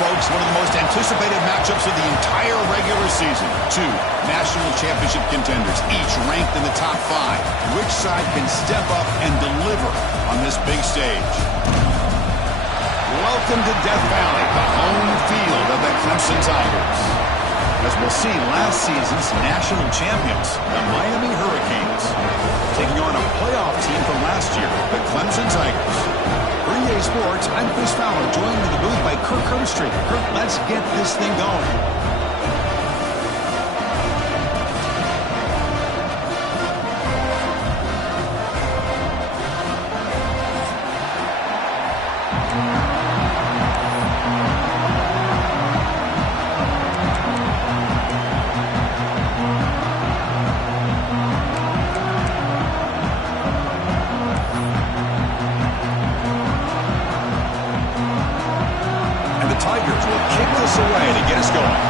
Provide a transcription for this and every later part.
folks, one of the most anticipated matchups of the entire regular season. Two national championship contenders, each ranked in the top 5. Which side can step up and deliver on this big stage? Welcome to Death Valley, the home field of the Clemson Tigers. As we'll see, last season's national champions, the Miami Hurricanes, taking on a playoff team from last year, the Clemson Tigers. For EA Sports, I'm Chris Fowler, joined in the booth by Kirk Herbstreit. Kirk, let's get this thing going. Tigers will kick this away to get us going.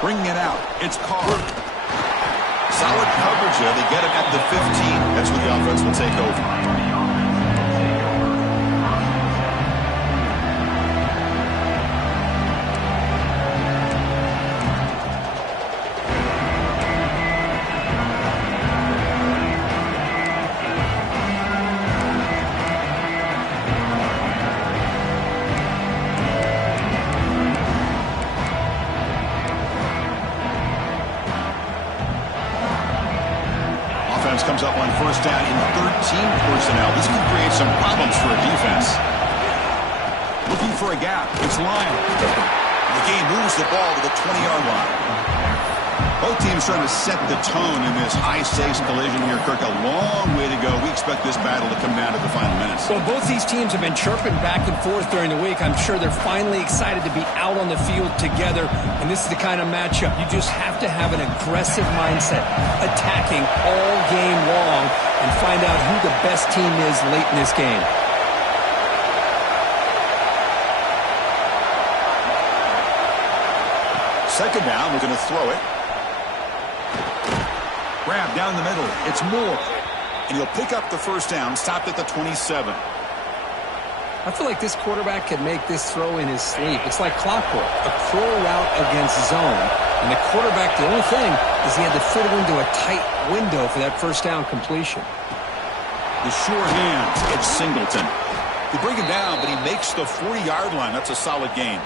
Bringing it out, it's Carr. Solid coverage there. They get it at the 15. That's where the offense will take over. Comes up on first down in 13 personnel. This can create some problems for a defense. Looking for a gap. It's Lyle. The game moves the ball to the 20-yard line. Both teams trying to set the tone in this high-stakes collision here, Kirk. A long way to go. We expect this battle to come down to the final minutes. Well, both these teams have been chirping back and forth during the week. I'm sure they're finally excited to be out on the field together, and this is the kind of matchup you just have to have an aggressive mindset, attacking all game long, and find out who the best team is late in this game. Second down, we're going to throw it. Grab down the middle. It's Moore. And he'll pick up the first down, stopped at the 27. I feel like this quarterback can make this throw in his sleep. It's like clockwork, a crow route against zone. And the quarterback, the only thing is he had to fit it into a tight window for that first down completion. The sure hands, it's Singleton. They bring him down, but he makes the 40-yard line. That's a solid gain.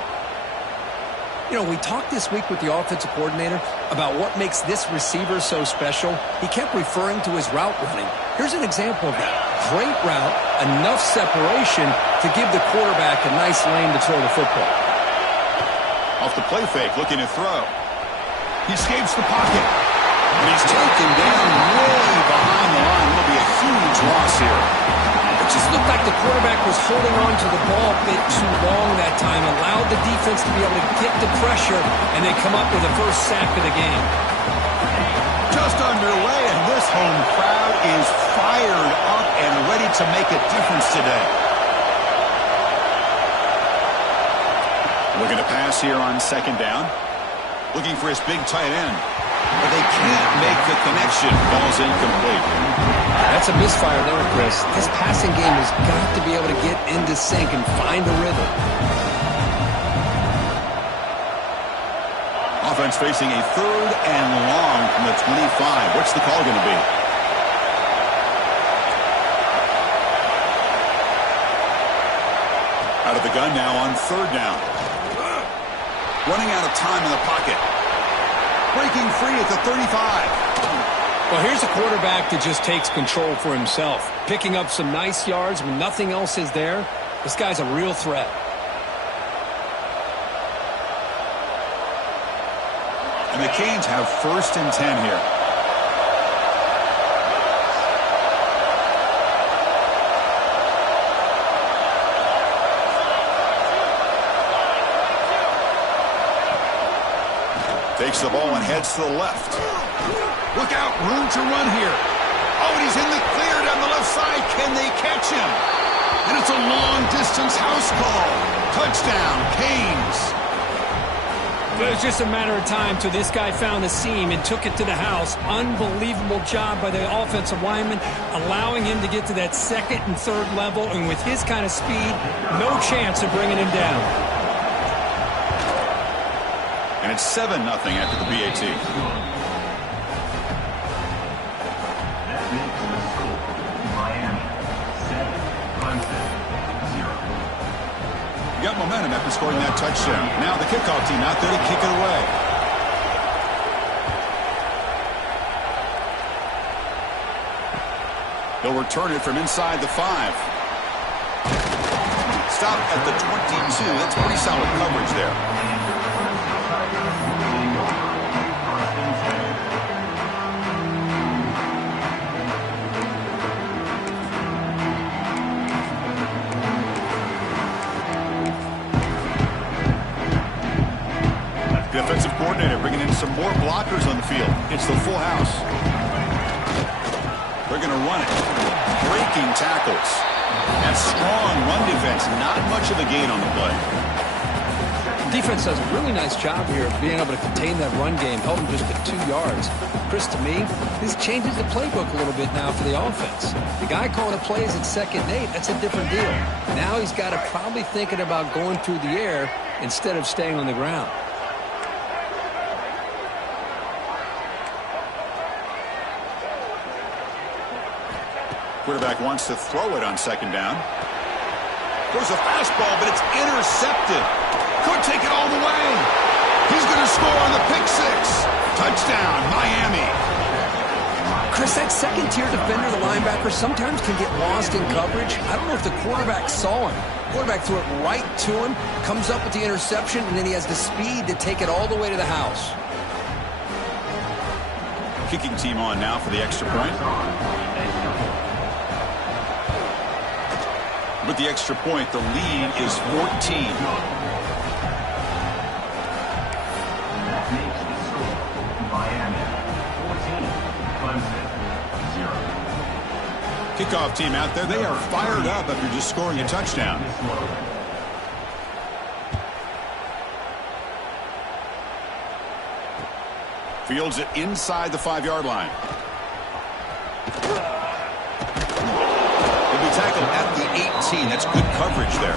You know, we talked this week with the offensive coordinator about what makes this receiver so special. He kept referring to his route running. Here's an example of that. Great route, enough separation to give the quarterback a nice lane to throw the football. Off the play fake, looking to throw. He escapes the pocket. And he's taken down way behind the line. It'll be a huge loss here. It just looked like the quarterback was holding on to the ball a bit too long that time, allowed the defense to be able to get the pressure, and they come up with the first sack of the game. Just underway, and this home crowd is fired up and ready to make a difference today. Looking to pass here on second down. Looking for his big tight end. But they can't make the connection. Ball's incomplete. That's a misfire there, Chris. This passing game has got to be able to get into sync and find a rhythm. Offense facing a third and long from the 25. What's the call going to be? Out of the gun now on third down. Running out of time in the pocket. Breaking free at the 35. Well, here's a quarterback that just takes control for himself. Picking up some nice yards when nothing else is there. This guy's a real threat. And the Canes have first and 10 here. Takes the ball and heads to the left. Look out, room to run here. Oh, and he's in the clear down the left side. Can they catch him? And it's a long-distance house call. Touchdown, Canes. line. It was just a matter of time till this guy found a seam and took it to the house. Unbelievable job by the offensive lineman, allowing him to get to that second and third level, and with his kind of speed, no chance of bringing him down. And it's 7-0 after the PAT. Got momentum after scoring that touchdown. Now the kickoff team out there to kick it away. They'll return it from inside the 5. Stop at the 22. That's pretty solid coverage there. The offensive coordinator bringing in some more blockers on the field. It's the full house. They're going to run it. Breaking tackles. And strong run defense. Not much of a gain on the play. Defense does a really nice job here of being able to contain that run game, held them just at 2 yards. Chris, to me, this changes the playbook a little bit now for the offense. The guy calling the plays at 2nd and 8, that's a different deal. Now he's got to probably thinking about going through the air instead of staying on the ground. Quarterback wants to throw it on 2nd down. There's a fastball, but it's intercepted. Could take it all the way. He's going to score on the pick 6. Touchdown, Miami. Chris, that second-tier defender, the linebacker, sometimes can get lost in coverage. I don't know if the quarterback saw him. Quarterback threw it right to him, comes up with the interception, and then he has the speed to take it all the way to the house. Kicking team on now for the extra point. With the extra point, the lead is 14. That makes the score Miami 14, Clemson 0. Kickoff team out there, they are fired up after just scoring a touchdown. Fields it inside the 5-yard line. He'll be tackled at the 18. That's good coverage there.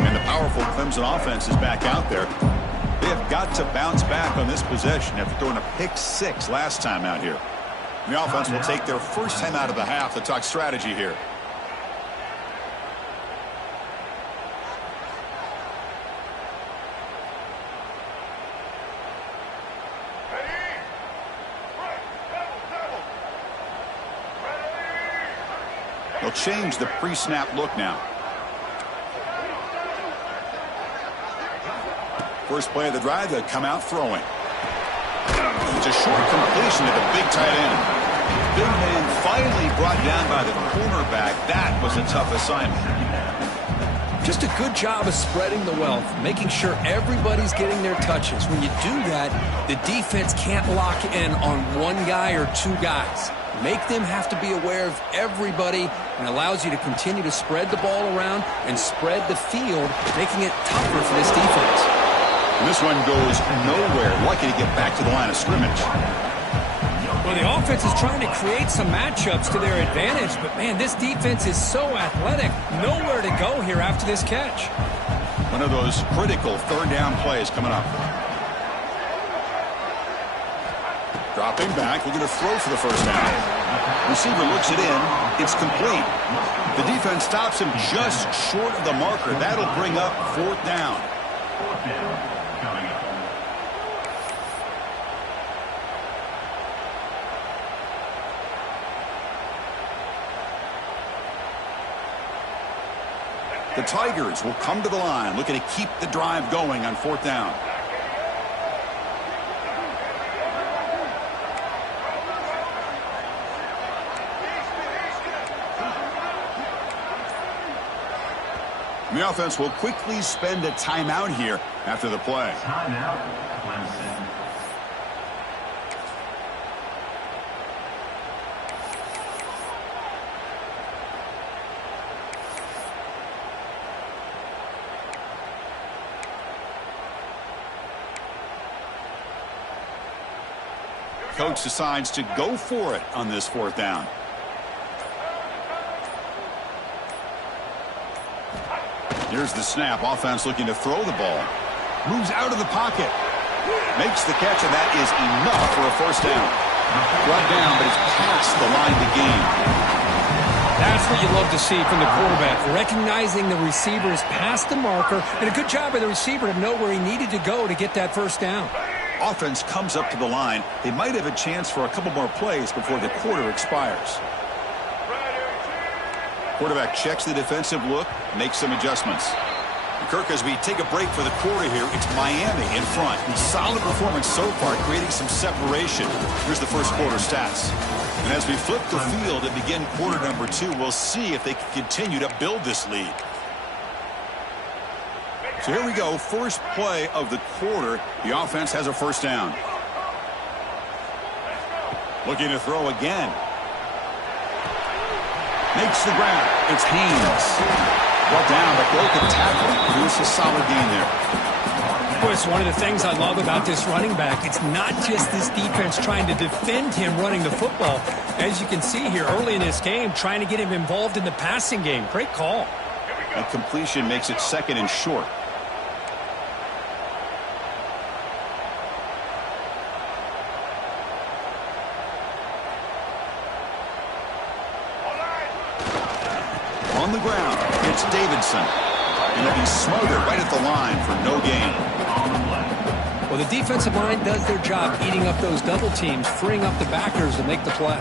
And the powerful Clemson offense is back out there. They have got to bounce back on this possession after throwing a pick 6 last time out here. The offense will take their first time out of the half to talk strategy here. They'll change the pre-snap look now. First play of the drive, they'll come out throwing. It's a short completion to the big tight end. Big man finally brought down by the cornerback. That was a tough assignment. Just a good job of spreading the wealth, making sure everybody's getting their touches. When you do that, the defense can't lock in on one guy or two guys. Make them have to be aware of everybody, and allows you to continue to spread the ball around and spread the field, making it tougher for this defense. And this one goes nowhere. Lucky to get back to the line of scrimmage. Well, the offense is trying to create some matchups to their advantage, but, man, this defense is so athletic. Nowhere to go here after this catch. One of those critical 3rd down plays coming up. Dropping back, looking to throw for the first down. Receiver looks it in. It's complete. The defense stops him just short of the marker. That'll bring up 4th down. 4th down coming up. The Tigers will come to the line, looking to keep the drive going on 4th down. The offense will quickly spend a timeout here after the play. Timeout, Clemson. Coach decides to go for it on this fourth down. Here's the snap. Offense looking to throw the ball. Moves out of the pocket. Makes the catch, and that is enough for a first down. Brought down, but it's past the line to gain. That's what you love to see from the quarterback. Recognizing the receiver is past the marker, and a good job by the receiver to know where he needed to go to get that first down. Offense comes up to the line. They might have a chance for a couple more plays before the quarter expires. Quarterback checks the defensive look, makes some adjustments. Kirk, as we take a break for the quarter here, it's Miami in front. Solid performance so far, creating some separation. Here's the first quarter stats. And as we flip the field and begin quarter number 2, we'll see if they can continue to build this lead. So here we go, first play of the quarter. The offense has a first down. Looking to throw again. Makes the grab. It's Haynes. Brought down, but broken tackle. Here's a solid gain there. Boy, it's one of the things I love about this running back. It's not just this defense trying to defend him running the football. As you can see here early in this game, trying to get him involved in the passing game. Great call. That completion makes it second and short. On the ground, it's Davidson. And he'll be smothered right at the line for no gain. Well, the defensive line does their job eating up those double teams, freeing up the backers to make the play.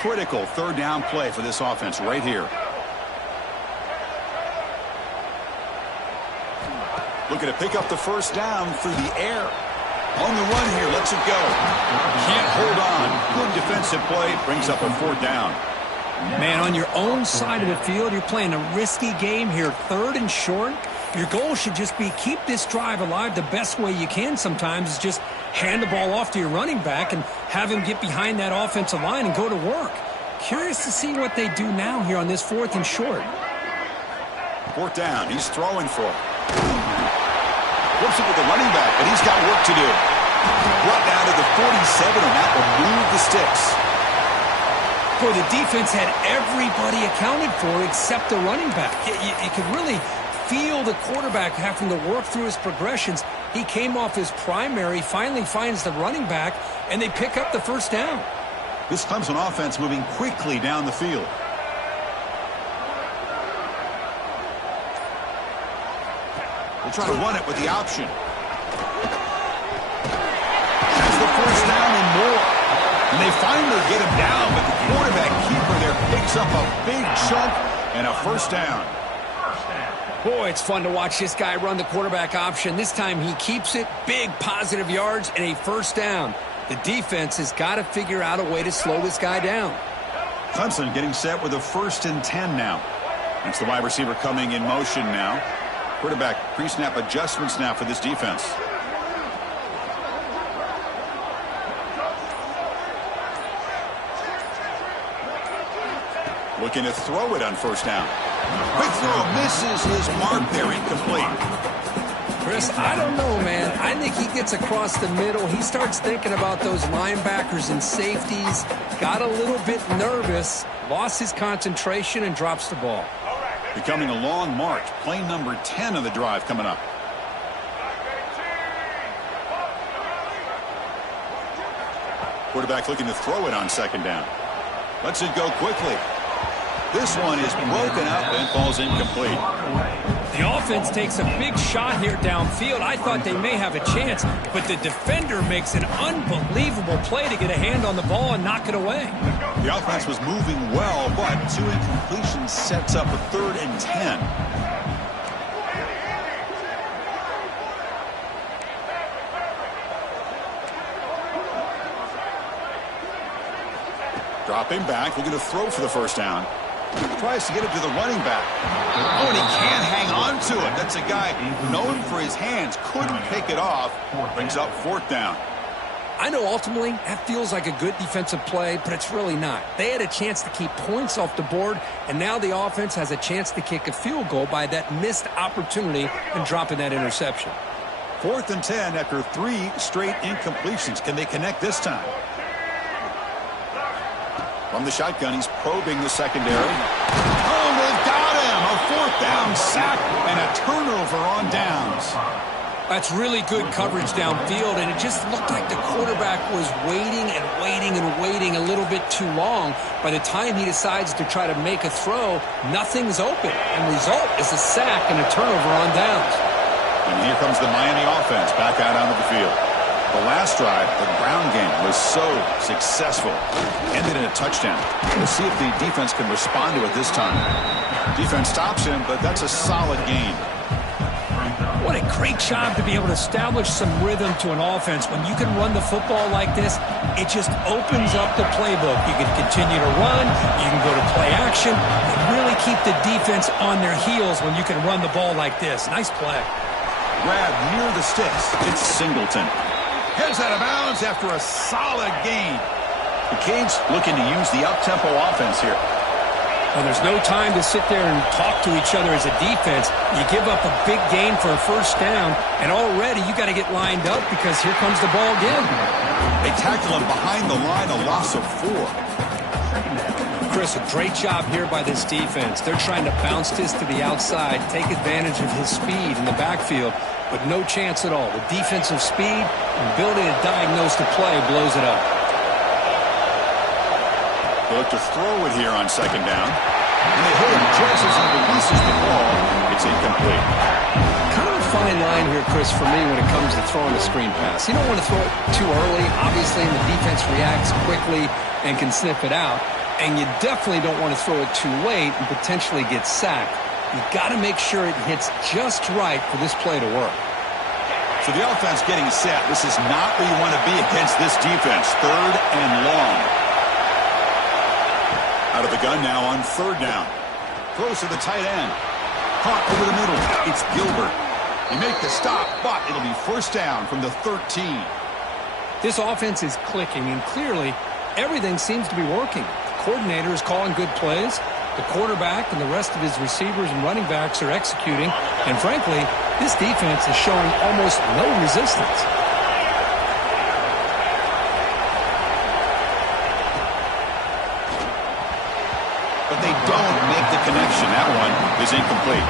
Critical third down play for this offense right here. Looking to pick up the first down through the air. On the run here, lets it go. Can't hold on. Good defensive play. Brings up a fourth down. Man, on your own side of the field, you're playing a risky game here. Third and short. Your goal should just be keep this drive alive the best way you can sometimes is just hand the ball off to your running back and have him get behind that offensive line and go to work. Curious to see what they do now here on this fourth and short. Fourth down. He's throwing for it. Flips it with the running back, but he's got work to do. Brought down to the 47, and that will move the sticks. Boy, the defense had everybody accounted for except the running back. You could really feel the quarterback having to work through his progressions. He came off his primary, finally finds the running back, and they pick up the first down. This Clemson offense moving quickly down the field. We'll try to run it with the option. Has the first down and more. And they finally get him down, but the quarterback keeper there picks up a big chunk and a first down. Boy, it's fun to watch this guy run the quarterback option. This time he keeps it, big positive yards, and a first down. The defense has got to figure out a way to slow this guy down. Clemson getting set with a 1st and 10 now. That's the wide receiver coming in motion now. Quarterback pre-snap adjustments now for this defense. Looking to throw it on first down. Quick throw, misses his mark there, incomplete. Chris, I don't know, man. I think he gets across the middle. He starts thinking about those linebackers and safeties. Got a little bit nervous, lost his concentration, and drops the ball. Becoming a long march. Play number 10 of the drive coming up. Quarterback looking to throw it on second down. Lets it go quickly. This one is broken up and falls incomplete. The offense takes a big shot here downfield. I thought they may have a chance, but the defender makes an unbelievable play to get a hand on the ball and knock it away. The offense was moving well, but 2 incompletions sets up a 3rd and 10. Dropping back, looking to throw for the first down. Tries to get it to the running back. Oh, and he can't hang on to it. That's a guy known for his hands. Couldn't pick it off. Brings up fourth down. I know ultimately that feels like a good defensive play, but it's really not. They had a chance to keep points off the board, and now the offense has a chance to kick a field goal by that missed opportunity and dropping that interception. 4th and 10 after 3 straight incompletions. Can they connect this time? From the shotgun, he's probing the secondary. Oh, they've got him! A 4th down sack and a turnover on downs. That's really good coverage downfield, and it just looked like the quarterback was waiting and waiting and waiting a little bit too long. By the time he decides to try to make a throw, nothing's open, and the result is a sack and a turnover on downs. And here comes the Miami offense back out onto the field. The last drive, the ground game, was so successful. Ended in a touchdown. We'll see if the defense can respond to it this time. Defense stops him, but that's a solid gain. What a great job to be able to establish some rhythm to an offense. When you can run the football like this, it just opens up the playbook. You can continue to run, you can go to play action, and really keep the defense on their heels when you can run the ball like this. Nice play. Grab near the sticks. It's Singleton. Heads out of bounds after a solid gain. The Canes looking to use the up-tempo offense here. Well, there's no time to sit there and talk to each other as a defense. You give up a big gain for a first down, and already you got to get lined up because here comes the ball again. They tackle him behind the line, a loss of 4. Chris, a great job here by this defense. They're trying to bounce this to the outside, take advantage of his speed in the backfield, but no chance at all. The defensive speed and ability to diagnose the play blows it up. They look to throw it here on second down. And they hit him just as he releases the ball. It's incomplete. Kind of a fine line here, Chris, for me when it comes to throwing a screen pass. You don't want to throw it too early, obviously, and the defense reacts quickly and can sniff it out. And you definitely don't want to throw it too late and potentially get sacked. You've got to make sure it hits just right for this play to work. So the offense getting set. This is not where you want to be against this defense. 3rd and long. Out of the gun now on 3rd down. Throws to the tight end. Caught over the middle. It's Gilbert. They make the stop, but it'll be first down from the 13. This offense is clicking, and clearly everything seems to be working. The coordinator is calling good plays. The quarterback and the rest of his receivers and running backs are executing. And frankly, this defense is showing almost no resistance. But they don't make the connection. That one is incomplete.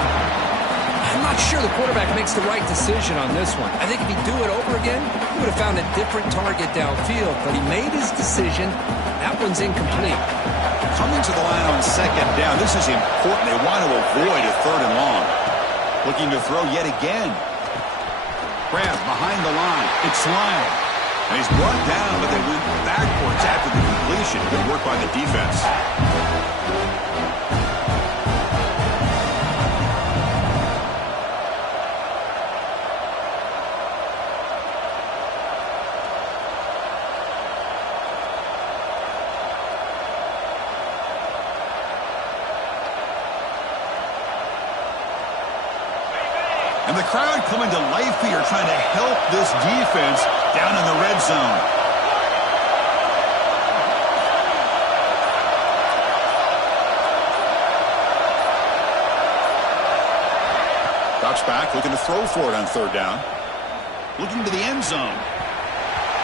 I'm not sure the quarterback makes the right decision on this one. I think if he'd do it over again, he would have found a different target downfield. But he made his decision. That one's incomplete. Coming to the line on second down. This is important. They want to avoid a 3rd and long. Looking to throw yet again. Grab behind the line. It's Lyle. And he's brought down, but they went backwards after the completion. Good work by the defense. And the crowd coming to life here, trying to help this defense down in the red zone. Drops back, looking to throw for it on 3rd down. Looking to the end zone.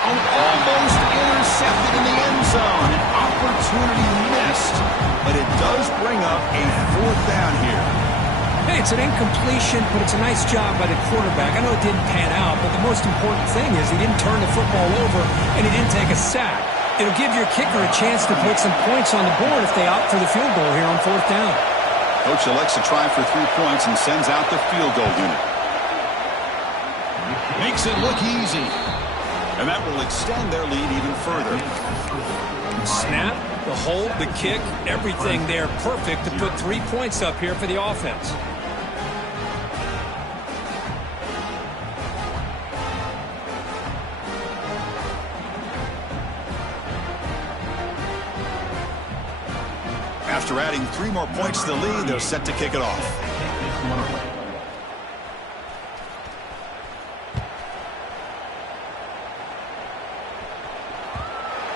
Oh, almost intercepted in the end zone. An opportunity missed, but it does bring up a 4th down here. Hey, it's an incompletion, but it's a nice job by the quarterback. I know it didn't pan out, but the most important thing is he didn't turn the football over and he didn't take a sack. It'll give your kicker a chance to put some points on the board if they opt for the field goal here on 4th down. Coach elects to try for 3 points and sends out the field goal unit. Makes it look easy. And that will extend their lead even further. Snap, the hold, the kick, everything there perfect to put 3 points up here for the offense. After adding 3 more points to the lead, they're set to kick it off.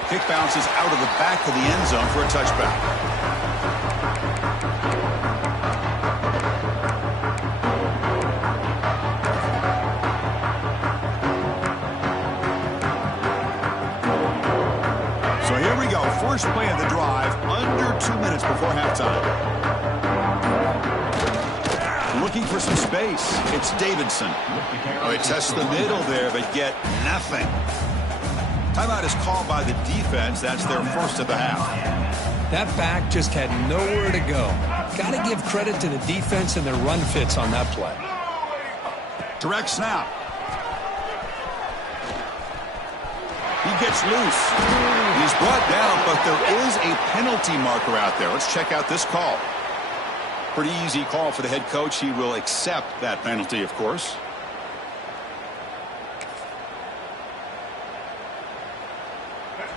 Kick bounces out of the back of the end zone for a touchback. So here we go. First play of the drive, under 2 minutes before halftime. Looking for some space. It's Davidson. Oh, he tests the middle there, but get nothing. Timeout is called by the defense. That's their first of the half. That back just had nowhere to go. Got to give credit to the defense and their run fits on that play. Direct snap. He gets loose. He's brought down, but there is a penalty marker out there. Let's check out this call. Pretty easy call for the head coach. He will accept that penalty, of course.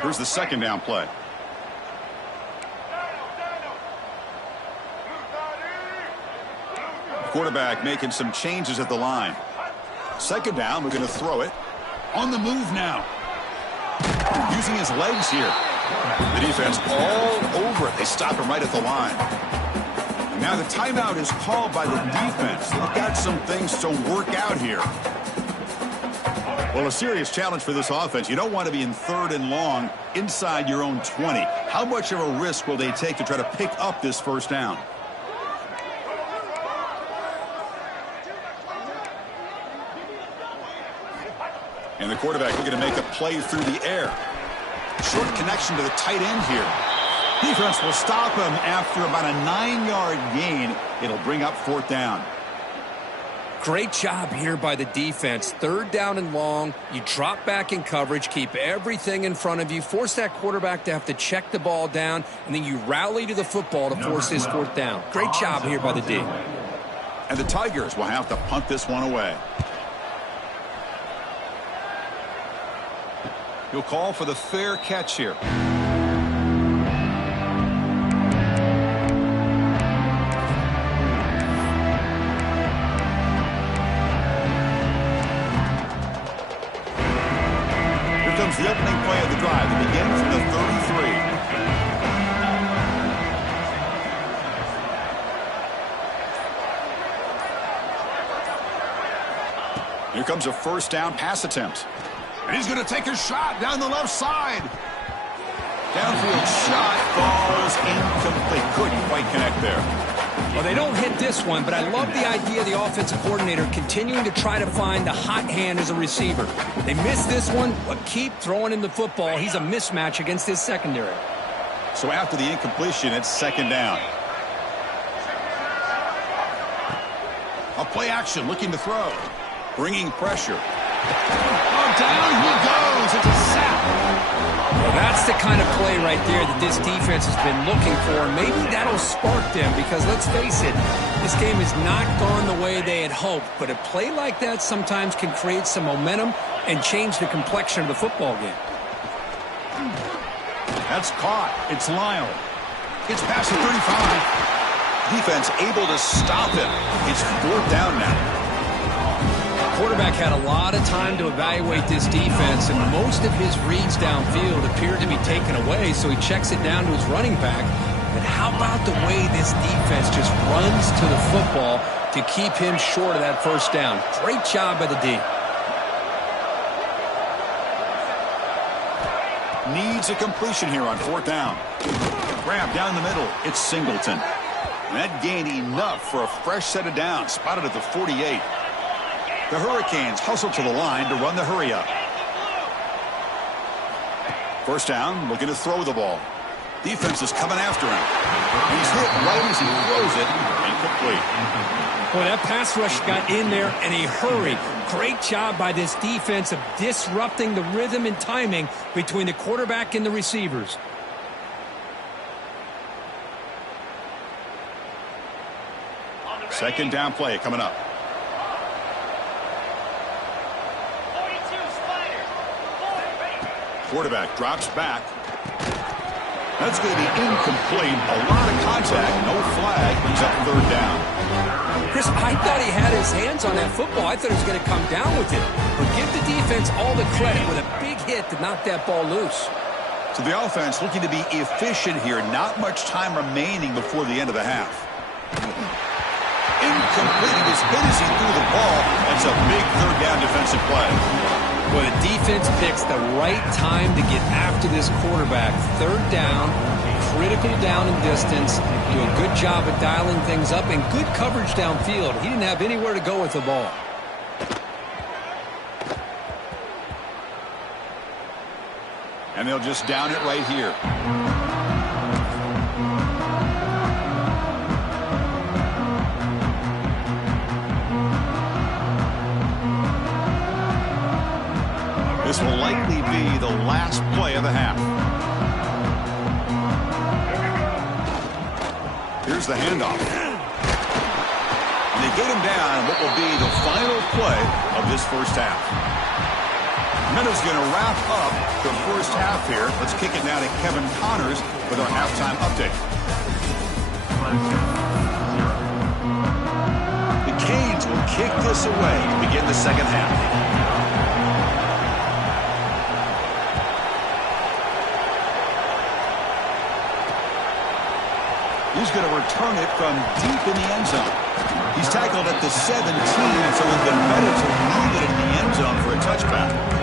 Here's the second down play. Quarterback making some changes at the line. Second down, we're going to throw it. On the move now. Using his legs here. The defense all over it. They stop him right at the line. And now the timeout is called by the defense. They've got some things to work out here. Well, a serious challenge for this offense. You don't want to be in 3rd and long inside your own 20. How much of a risk will they take to try to pick up this first down? And the quarterback looking to make a play through the air. Short connection to the tight end here. Defense will stop him after about a 9-yard gain. It'll bring up 4th down. Great job here by the defense. 3rd down and long. You drop back in coverage, keep everything in front of you, force that quarterback to have to check the ball down, and then you rally to the football to force this 4th down. Great job here by the D. And the Tigers will have to punt this one away. He'll call for the fair catch here. Comes the opening play of the drive. It begins from the 33. Here comes a first down pass attempt. And he's going to take a shot down the left side. Downfield shot falls incomplete. Couldn't quite connect there. Well, they don't hit this one, but I love the idea of the offensive coordinator continuing to try to find the hot hand as a receiver. They missed this one, but keep throwing him the football. He's a mismatch against his secondary. So after the incompletion, it's 2nd down. A play action, looking to throw. Bringing pressure. Oh, down he goes. It's a sack. Well, that's the kind of play right there that this defense has been looking for. Maybe that'll spark them because, let's face it, this game has not gone the way they had hoped. But a play like that sometimes can create some momentum and change the complexion of the football game. That's caught. It's Lyle. It's past the 35. Defense able to stop him. It's 4th down now. Quarterback had a lot of time to evaluate this defense, and most of his reads downfield appeared to be taken away, so he checks it down to his running back. But how about the way this defense just runs to the football to keep him short of that first down? Great job by the D. Needs a completion here on 4th down. Grab down the middle. It's Singleton. And that gained enough for a fresh set of downs. Spotted at the 48. The Hurricanes hustle to the line to run the hurry up. First down, looking to throw the ball. Defense is coming after him. He's hit right as he throws it. Incomplete. Boy, that pass rush got in there in a hurry. Great job by this defense of disrupting the rhythm and timing between the quarterback and the receivers. Second down play coming up. Quarterback drops back. That's going to be incomplete. A lot of contact, no flag, brings up third down. Chris, I thought he had his hands on that football. I thought he was going to come down with it. But give the defense all the credit with a big hit to knock that ball loose. So the offense looking to be efficient here. Not much time remaining before the end of the half. Incomplete. He was hit as he threw the ball. That's a big third down defensive play. Well, the defense picks the right time to get after this quarterback. Third down, critical down in distance. Do a good job of dialing things up and good coverage downfield. He didn't have anywhere to go with the ball. And they'll just down it right here. This will likely be the last play of the half. Here's the handoff. And they get him down what will be the final play of this first half. Meadow's going to wrap up the first half here. Let's kick it now to Kevin Connors with our halftime update. The Canes will kick this away to begin the second half. He's going to return it from deep in the end zone. He's tackled at the 17, so it's been better to leave it in the end zone for a touchback.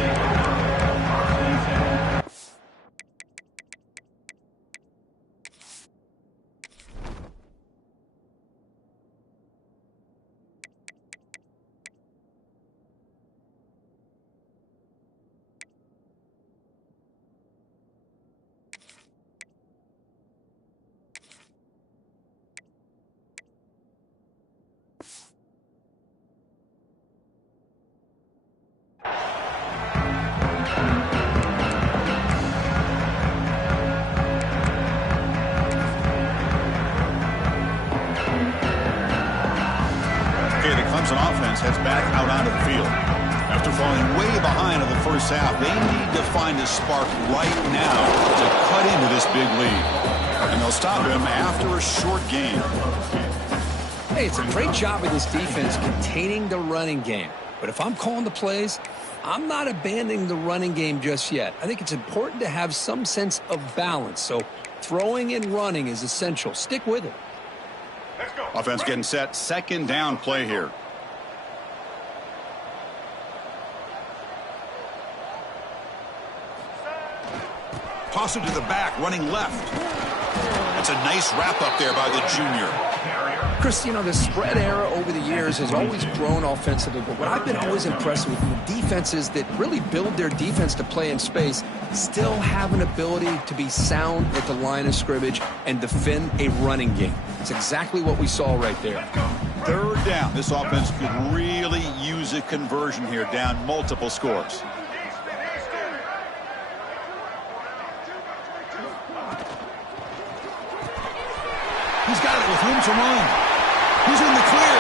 Clemson offense heads back out onto the field. After falling way behind in the first half, they need to find a spark right now to cut into this big lead. And they'll stop him after a short game. Hey, it's a great job of this defense containing the running game. But if I'm calling the plays, I'm not abandoning the running game just yet. I think it's important to have some sense of balance. So throwing and running is essential. Stick with it. Offense getting set. Second down play here. Toss it to the back, running left. That's a nice wrap up there by the junior. Chris, you know, the spread era over the years has always grown offensively, but what I've been always impressed with the defenses that really build their defense to play in space still have an ability to be sound at the line of scrimmage and defend a running game. It's exactly what we saw right there. Third down. This offense could really use a conversion here, down multiple scores. He's got it with room to run. He's in the clear.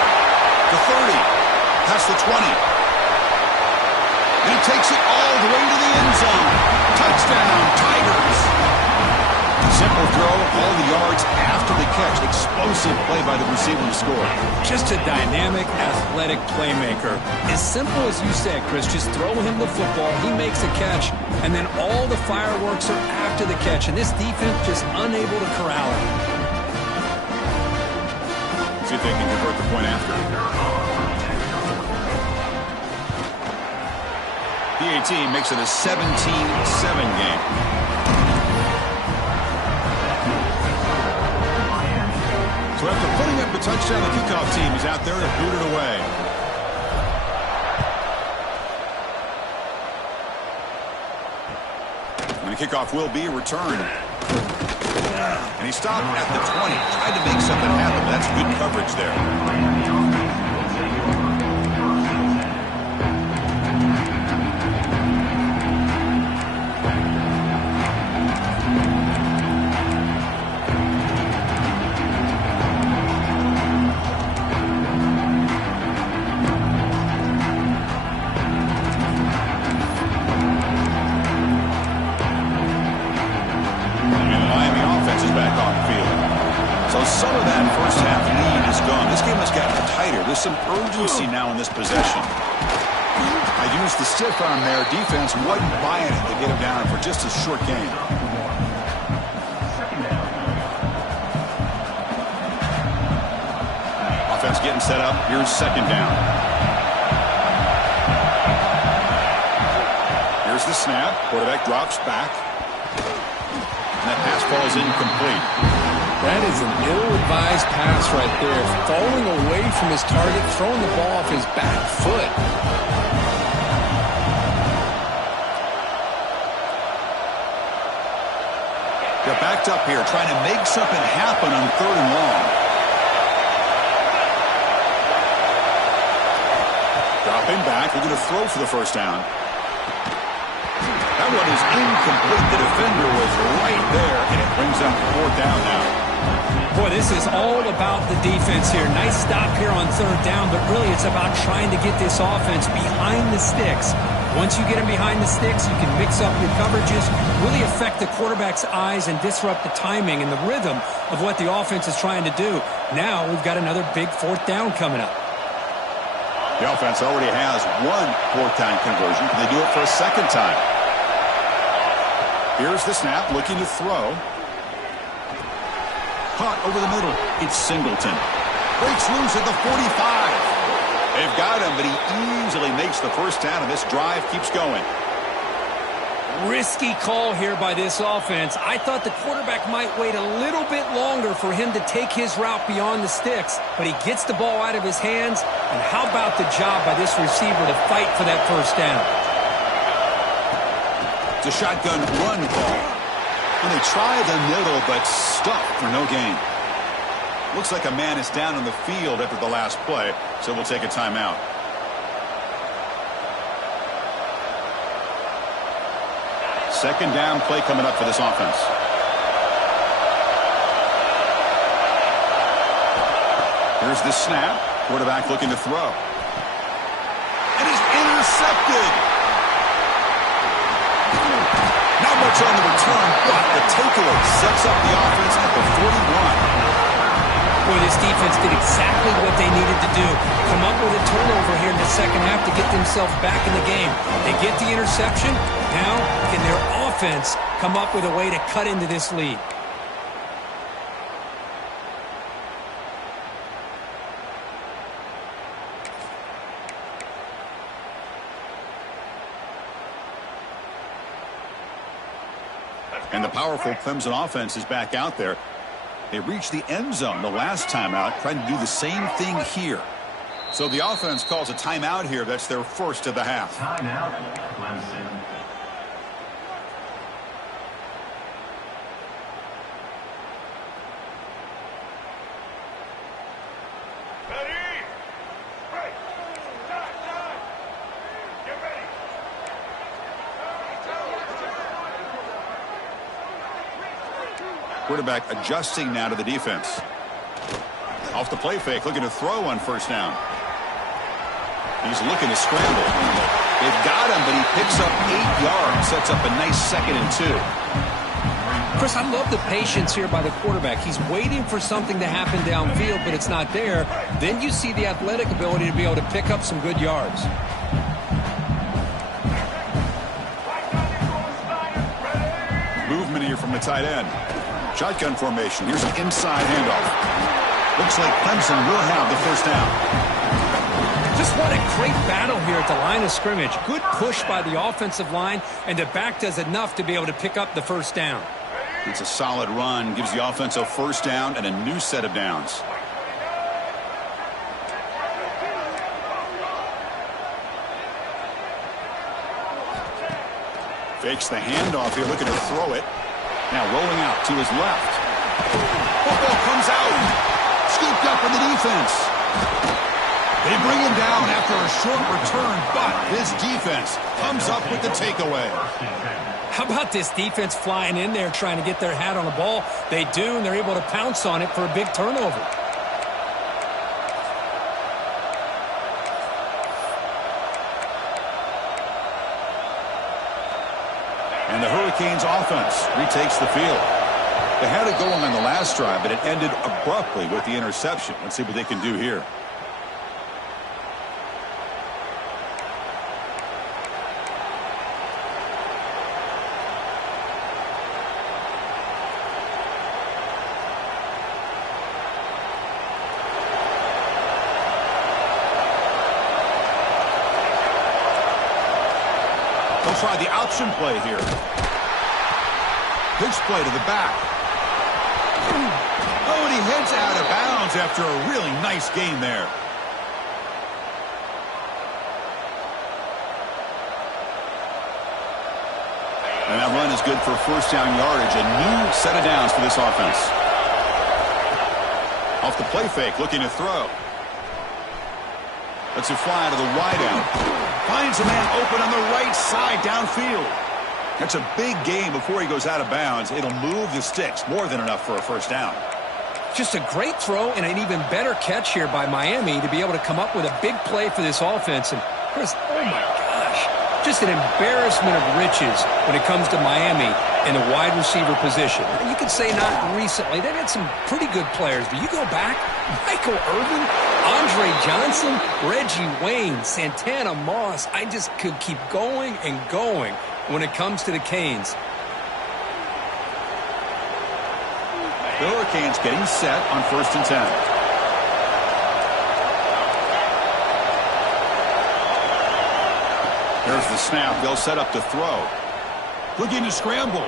The 30. Past the 20. And he takes it all the way to the end zone. Touchdown, Tigers. Simple throw, all the yards after the catch. Explosive play by the receiver to score. Just a dynamic, athletic playmaker. As simple as you said, Chris, just throw him the football. He makes a catch, and then all the fireworks are after the catch. And this defense just unable to corral him. See if they can convert the point after. PAT makes it a 17-7 game. So after putting up the touchdown, the kickoff team is out there to boot it away. And the kickoff will be returned. And he stopped at the 20. Tried to make something happen, but that's good coverage there. So some of that first half lead is gone. This game has gotten tighter. There's some urgency now in this possession. I used the stiff arm there. Defense wasn't buying it to get him down for just a short game. Offense getting set up. Here's second down. Here's the snap. Quarterback drops back. And that pass falls incomplete. That is an ill-advised pass right there. Falling away from his target, throwing the ball off his back foot. They're backed up here, trying to make something happen on 3rd and long. Dropping back, looking to throw for the first down. That one is incomplete. The defender was right there, and it brings up 4th down now. Boy, this is all about the defense here. Nice stop here on 3rd down, but really it's about trying to get this offense behind the sticks. Once you get them behind the sticks, you can mix up your coverages, really affect the quarterback's eyes and disrupt the timing and the rhythm of what the offense is trying to do. Now we've got another big 4th down coming up. The offense already has one 4th down conversion. Can they do it for a second time? Here's the snap, looking to throw. Caught over the middle. It's Singleton. Breaks loose at the 45. They've got him, but he easily makes the first down, and this drive keeps going. Risky call here by this offense. I thought the quarterback might wait a little bit longer for him to take his route beyond the sticks, but he gets the ball out of his hands, and how about the job by this receiver to fight for that first down? It's a shotgun run call. And they try the middle, but stuck for no gain. Looks like a man is down on the field after the last play, so we'll take a timeout. Second down play coming up for this offense. Here's the snap. Quarterback looking to throw. And he's intercepted. Not much on the return, but the takeaway sets up the offense at the 41. Boy, this defense did exactly what they needed to do. Come up with a turnover here in the second half to get themselves back in the game. They get the interception. Now, can their offense come up with a way to cut into this lead? And the powerful Clemson offense is back out there. They reached the end zone the last time out, trying to do the same thing here. So the offense calls a timeout here. That's their first of the half. Timeout, Clemson. Quarterback adjusting now to the defense. Off the play fake, looking to throw on first down. He's looking to scramble. They've got him, but he picks up 8 yards, sets up a nice 2nd and 2. Chris, I love the patience here by the quarterback. He's waiting for something to happen downfield, but it's not there. Then you see the athletic ability to be able to pick up some good yards. Movement here from the tight end. Shotgun formation. Here's an inside handoff. Looks like Clemson will have the first down. Just what a great battle here at the line of scrimmage. Good push by the offensive line, and the back does enough to be able to pick up the first down. It's a solid run. Gives the offense a first down and a new set of downs. Fakes the handoff here, looking to throw it. Now rolling out to his left. Football comes out. Scooped up in the defense. They bring him down after a short return, but this defense comes up with the takeaway. How about this defense flying in there trying to get their hat on the ball? They do, and they're able to pounce on it for a big turnover. And the Hurricanes offense retakes the field. They had it going on the last last drive, but it ended abruptly with the interception. Let's see what they can do here. They'll try the option play here. Pitch play to the back. Oh, and he heads out of bounds after a really nice game there. And that run is good for first down yardage. A new set of downs for this offense. Off the play fake, looking to throw. Lets it fly to the wideout. Finds a man open on the right side downfield. That's a big game before he goes out of bounds. It'll move the sticks, more than enough for a first down. Just a great throw and an even better catch here by Miami to be able to come up with a big play for this offense. And Chris, oh my gosh, just an embarrassment of riches when it comes to Miami in the wide receiver position. You could say not recently. They've had some pretty good players, but you go back, Michael Irvin, Andre Johnson, Reggie Wayne, Santana Moss. I just could keep going and going when it comes to the Canes. The Hurricanes getting set on 1st and 10. There's the snap. They'll set up to throw. Looking to scramble.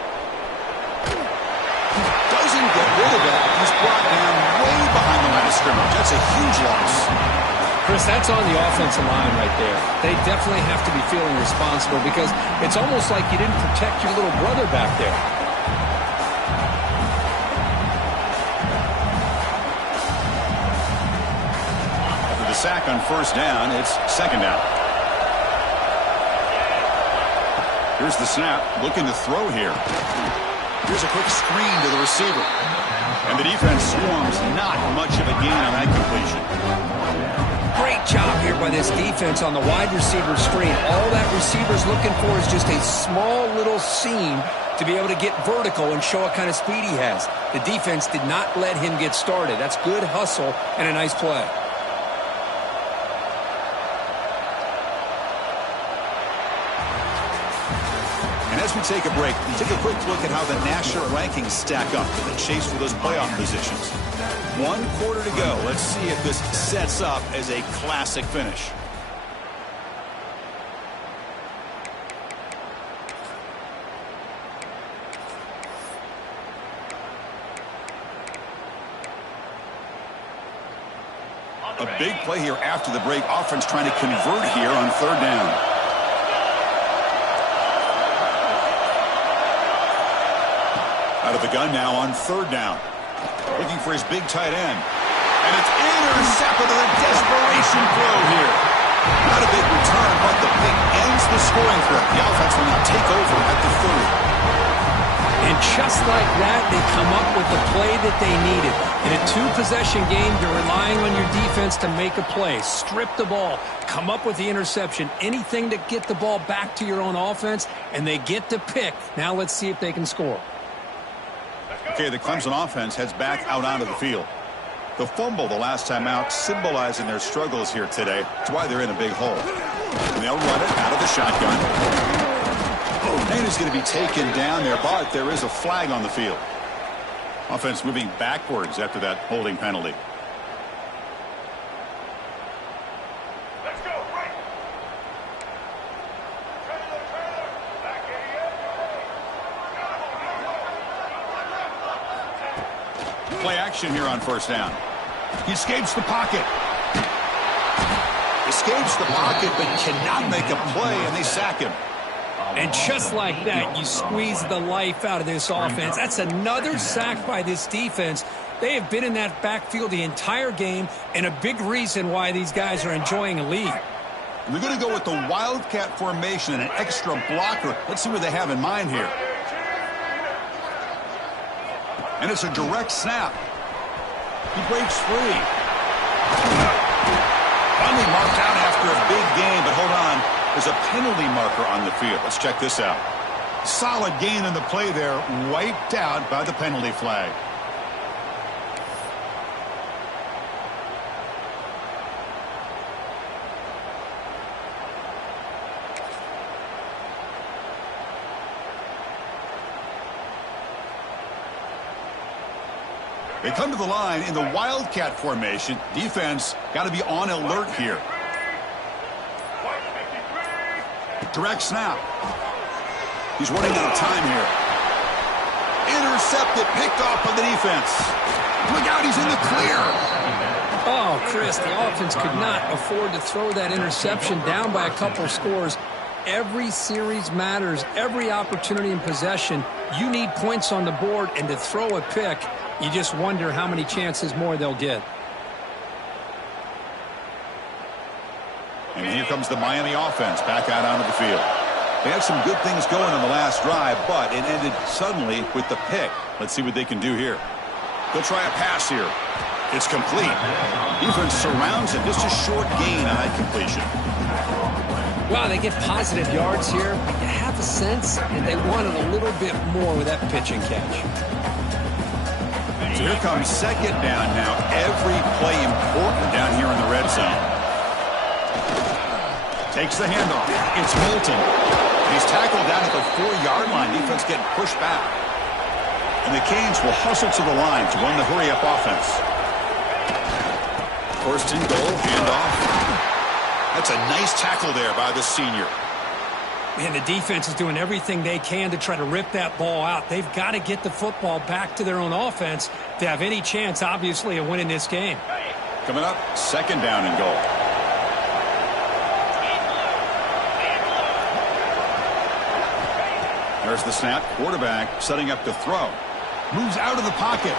Doesn't get rid of it. He's brought down way behind the line of scrimmage. That's a huge loss. Chris, that's on the offensive line right there. They definitely have to be feeling responsible because it's almost like you didn't protect your little brother back there. After the sack on 1st down, it's 2nd down. Here's the snap, looking to throw here. Here's a quick screen to the receiver. And the defense swarms, not much of a gain on that completion. Great job here by this defense on the wide receiver screen. All that receiver's looking for is just a small little seam to be able to get vertical and show what kind of speed he has. The defense did not let him get started. That's good hustle and a nice play. As we take a break, we take a quick look at how the national rankings stack up in the chase for those playoff positions. 1 quarter to go. Let's see if this sets up as a classic finish. A big play here after the break. Offense trying to convert here on 3rd down. Out of the gun now on 3rd down. Looking for his big tight end. And it's intercepted with a desperation throw here. Not a big return, but the pick ends the scoring threat. The offense will now take over at the 30. And just like that, they come up with the play that they needed. In a 2-possession game, you're relying on your defense to make a play. Strip the ball. Come up with the interception. Anything to get the ball back to your own offense, and they get the pick. Now let's see if they can score. Okay, the Clemson offense heads back out onto the field. The fumble the last time out, symbolizing their struggles here today. That's why they're in a big hole. And they'll run it out of the shotgun. And he's going to be taken down there, but there is a flag on the field. Offense moving backwards after that holding penalty. Play action here on 1st down. He escapes the pocket. Escapes the pocket, but cannot make a play, and they sack him. And just like that, you squeeze the life out of this offense. That's another sack by this defense. They have been in that backfield the entire game, and a big reason why these guys are enjoying a lead. We're going to go with the Wildcat formation and an extra blocker. Let's see what they have in mind here. And it's a direct snap. He breaks free. Finally marked out after a big game, but hold on. There's a penalty marker on the field. Let's check this out. Solid gain in the play there, wiped out by the penalty flag. They come to the line in the Wildcat formation. Defense got to be on alert here. Direct snap. He's running out of time here. Intercepted, picked off by the defense. Look out, he's in the clear. Oh, Chris, the offense could not afford to throw that interception down by a couple scores. Every series matters. Every opportunity in possession, you need points on the board, and to throw a pick, you just wonder how many chances more they'll get. And here comes the Miami offense back out onto the field. They had some good things going on the last drive, but it ended suddenly with the pick. Let's see what they can do here. They'll try a pass here. It's complete. Defense surrounds it. Just a short gain on that completion. Wow, they get positive yards here, but you have a sense that they wanted a little bit more with that pitch and catch. So here comes second down now. Every play important down here in the red zone. Takes the handoff. It's Moulton. He's tackled down at the 4-yard line. Defense getting pushed back. And the Canes will hustle to the line to run the hurry-up offense. First and goal, handoff. That's a nice tackle there by the senior. Man, the defense is doing everything they can to try to rip that ball out. They've got to get the football back to their own offense to have any chance, obviously, of winning this game. Coming up, second down and goal. There's the snap. Quarterback setting up to throw. Moves out of the pocket.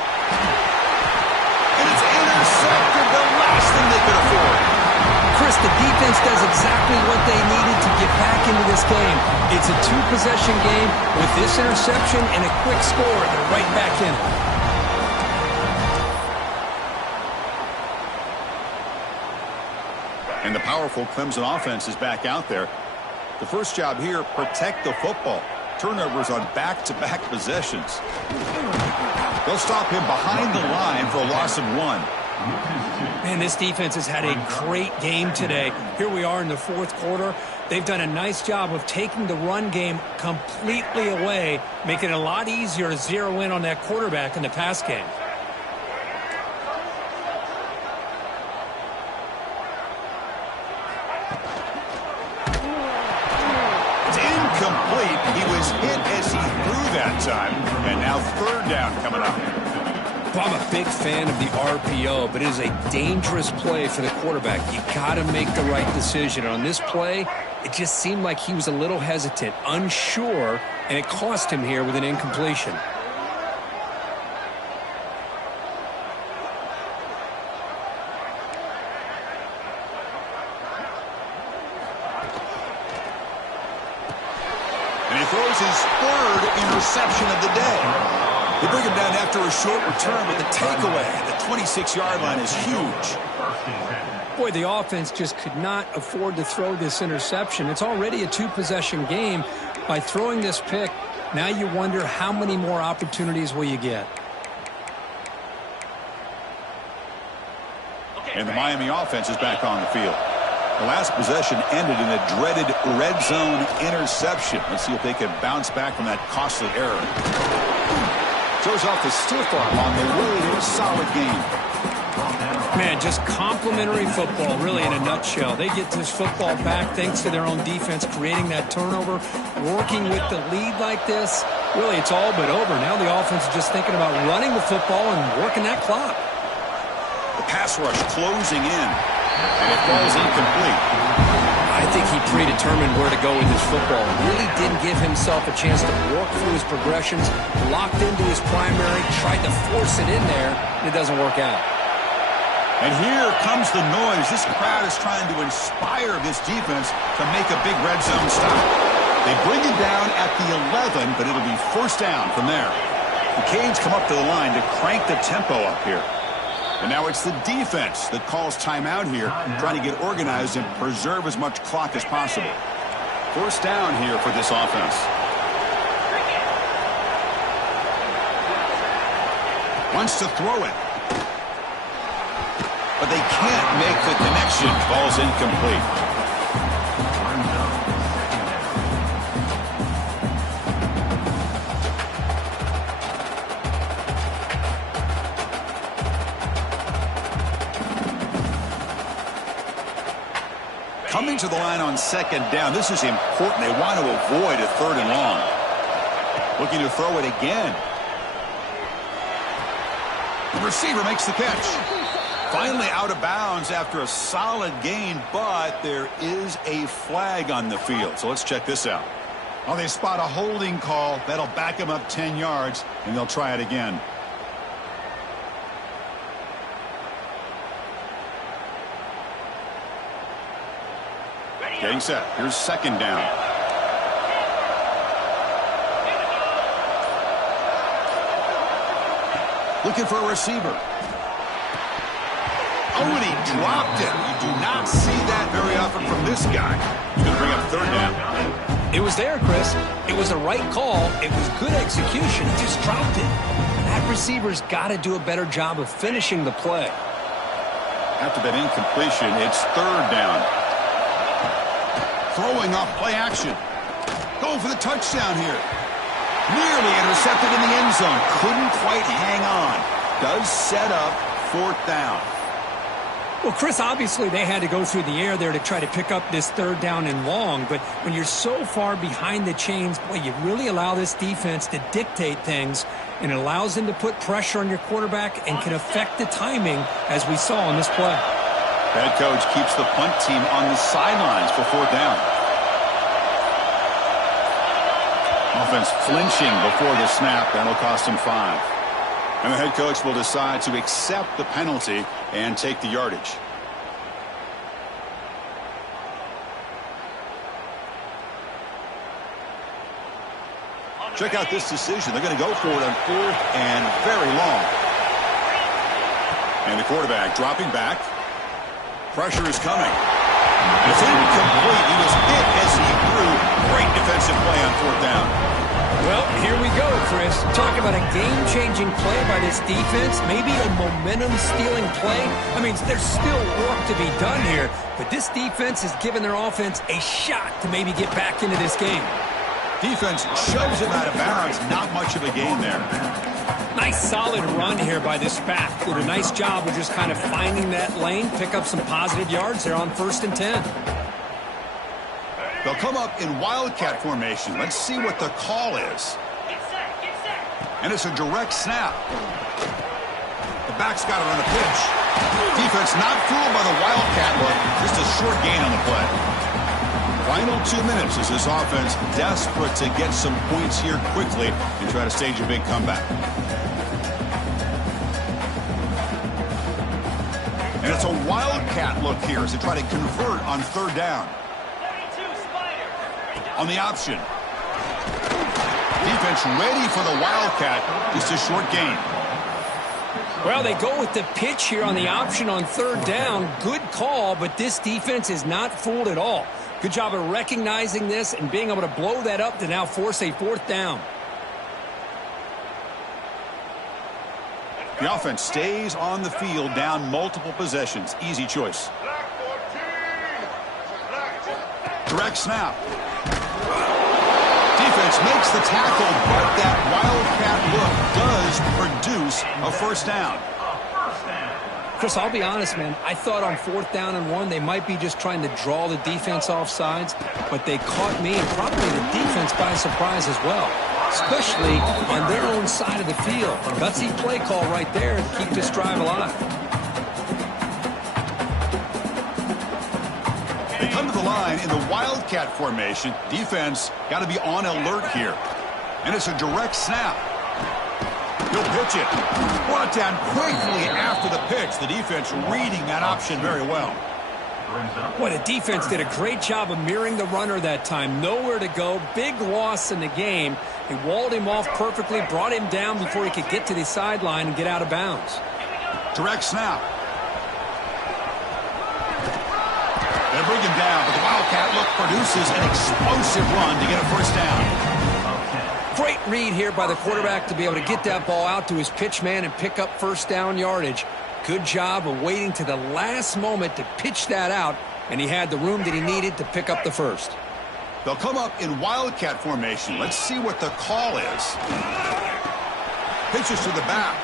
And it's intercepted. The last thing they could afford. Chris, the defense does exactly what they needed to get back into this game. It's a 2-possession game. With this interception and a quick score, they're right back in it. And the powerful Clemson offense is back out there. The first job here, protect the football. Turnovers on back-to-back possessions. They'll stop him behind the line for a loss of 1. Man, this defense has had a great game today. Here we are in the fourth quarter. They've done a nice job of taking the run game completely away, making it a lot easier to zero in on that quarterback in the pass game. Complete. He was hit as he threw that time. And now third down coming up. Well, I'm a big fan of the RPO, but it is a dangerous play for the quarterback. You got to make the right decision. On this play, it just seemed like he was a little hesitant, unsure, and it cost him here with an incompletion. Throws his third interception of the day. They bring him down after a short return, but the takeaway at the 26-yard line is huge. Boy, the offense just could not afford to throw this interception. It's already a 2-possession game. By throwing this pick, now you wonder how many more opportunities will you get. And the Miami offense is back on the field. The last possession ended in a dreaded red zone interception. Let's see if they can bounce back from that costly error. Throws off the stiff arm on the way to a solid game. Man, just complimentary football, really, in a nutshell. They get this football back thanks to their own defense, creating that turnover, working with the lead like this. Really, it's all but over. Now the offense is just thinking about running the football and working that clock. The pass rush closing in. And it falls incomplete. I think he predetermined where to go with his football. Really didn't give himself a chance to work through his progressions, locked into his primary, tried to force it in there, and it doesn't work out. And here comes the noise. This crowd is trying to inspire this defense to make a big red zone stop. They bring it down at the 11, but it'll be first down from there. The Canes come up to the line to crank the tempo up here. And now it's the defense that calls timeout here, trying to get organized and preserve as much clock as possible. First down here for this offense. Wants to throw it. But they can't make the connection. Ball's incomplete. Coming to the line on second down. This is important. They want to avoid a 3rd and long. Looking to throw it again. The receiver makes the catch. Finally out of bounds after a solid gain, but there is a flag on the field. So let's check this out. Well, they spot a holding call. That'll back them up 10 yards, and they'll try it again. Getting set. Here's second down. Looking for a receiver. Oh, and he dropped it. You do not see that very often from this guy. He's going to bring up 3rd down. It was there, Chris. It was the right call. It was good execution. He just dropped it. That receiver's got to do a better job of finishing the play. After that incompletion, it's 3rd down. Throwing off play action. Going for the touchdown here. Nearly intercepted in the end zone. Couldn't quite hang on. Does set up 4th down. Well, Chris, obviously they had to go through the air there to try to pick up this 3rd down and long. But when you're so far behind the chains, boy, you really allow this defense to dictate things. And it allows them to put pressure on your quarterback and can affect the timing, as we saw in this play. Head coach keeps the punt team on the sidelines for 4th down. Offense flinching before the snap. That'll cost him 5. And the head coach will decide to accept the penalty and take the yardage. Check out this decision. They're going to go for it on 4th and very long. And the quarterback dropping back. Pressure is coming. It's incomplete. He was hit as he threw. Great defensive play on 4th down. Well, here we go, Chris. Talk about a game-changing play by this defense. Maybe a momentum-stealing play. I mean, there's still work to be done here, but this defense has given their offense a shot to maybe get back into this game. Defense shoves him out of bounds. Not much of a gain there. Nice solid run here by this back. Did a nice job of just kind of finding that lane, pick up some positive yards there on 1st and 10. They'll come up in wildcat formation. Let's see what the call is. And it's a direct snap. The back's got it on the pitch. Defense not fooled by the wildcat look. Just a short gain on the play. Final 2 minutes as this offense desperate to get some points here quickly and try to stage a big comeback. And it's a wildcat look here as they try to convert on 3rd down. On the option. Defense ready for the wildcat. Just a short gain. Well, they go with the pitch here on the option on 3rd down. Good call, but this defense is not fooled at all. Good job of recognizing this and being able to blow that up to now force a 4th down. The offense stays on the field down multiple possessions. Easy choice. Direct snap. Defense makes the tackle, but that wildcat look does produce a 1st down. Chris, I'll be honest, man. I thought on 4th down and 1, they might be just trying to draw the defense off sides, but they caught me and probably the defense by surprise as well, especially on their own side of the field. Gutsy play call right there to keep this drive alive. They come to the line in the wildcat formation. Defense got to be on alert here. And it's a direct snap. He'll pitch it. Brought down quickly after the pitch. The defense reading that option very well. Boy, the defense did a great job of mirroring the runner that time. Nowhere to go. Big loss in the game. They walled him off perfectly, brought him down before he could get to the sideline and get out of bounds. Direct snap. They bring him down, but the wildcat look produces an explosive run to get a 1st down. Great read here by the quarterback to be able to get that ball out to his pitch man and pick up 1st down yardage. Good job of waiting to the last moment to pitch that out, and he had the room that he needed to pick up the 1st. They'll come up in wildcat formation. Let's see what the call is. Pitches to the back.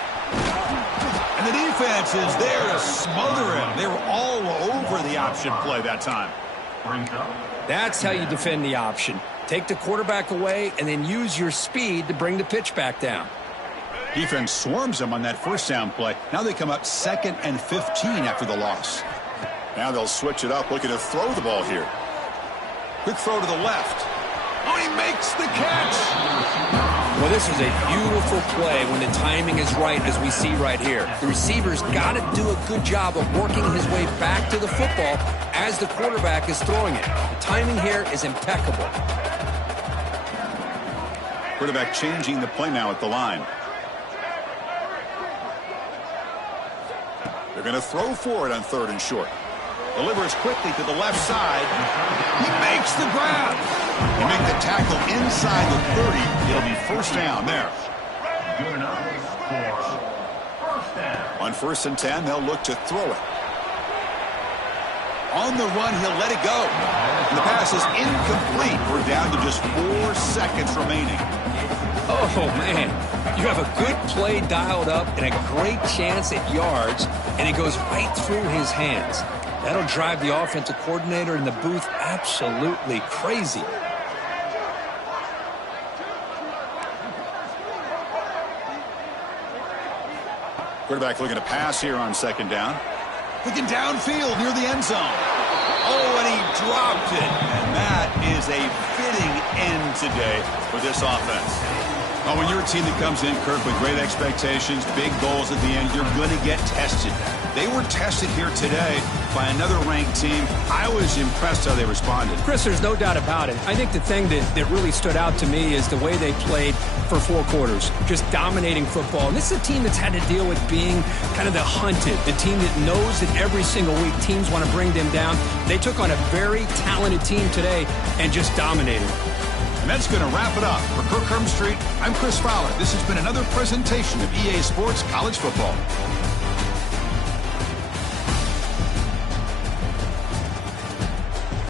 And the defense is there to smother him. They were all over the option play that time. Brings up. That's how you defend the option. Take the quarterback away and then use your speed to bring the pitch back down. Defense swarms them on that first down play. Now they come up 2nd and 15 after the loss. Now they'll switch it up, looking to throw the ball here. Quick throw to the left. Oh, he makes the catch. Well, this is a beautiful play when the timing is right, as we see right here. The receiver's got to do a good job of working his way back to the football as the quarterback is throwing it. The timing here is impeccable. Quarterback changing the play now at the line. They're going to throw for it on 3rd and short. Delivers quickly to the left side. He makes the grab. They make the tackle inside the 30. It'll be first down there. Good enough for first down. On 1st and 10, they'll look to throw it. On the run, he'll let it go. And the pass is incomplete. We're down to just 4 seconds remaining. Oh, man. You have a good play dialed up and a great chance at yards, and it goes right through his hands. That'll drive the offensive coordinator in the booth absolutely crazy. Quarterback looking to pass here on 2nd down. Looking downfield near the end zone. Oh, and he dropped it. And that is a fitting end today for this offense. Oh, when you're a team that comes in, Kirk, with great expectations, big goals at the end, you're going to get tested. They were tested here today by another ranked team. I was impressed how they responded. Chris, there's no doubt about it. I think the thing that really stood out to me is the way they played for 4 quarters, just dominating football. And this is a team that's had to deal with being kind of the hunted, the team that knows that every single week teams want to bring them down. They took on a very talented team today and just dominated. And that's going to wrap it up. For Kirk Street, I'm Chris Fowler. This has been another presentation of EA Sports College Football.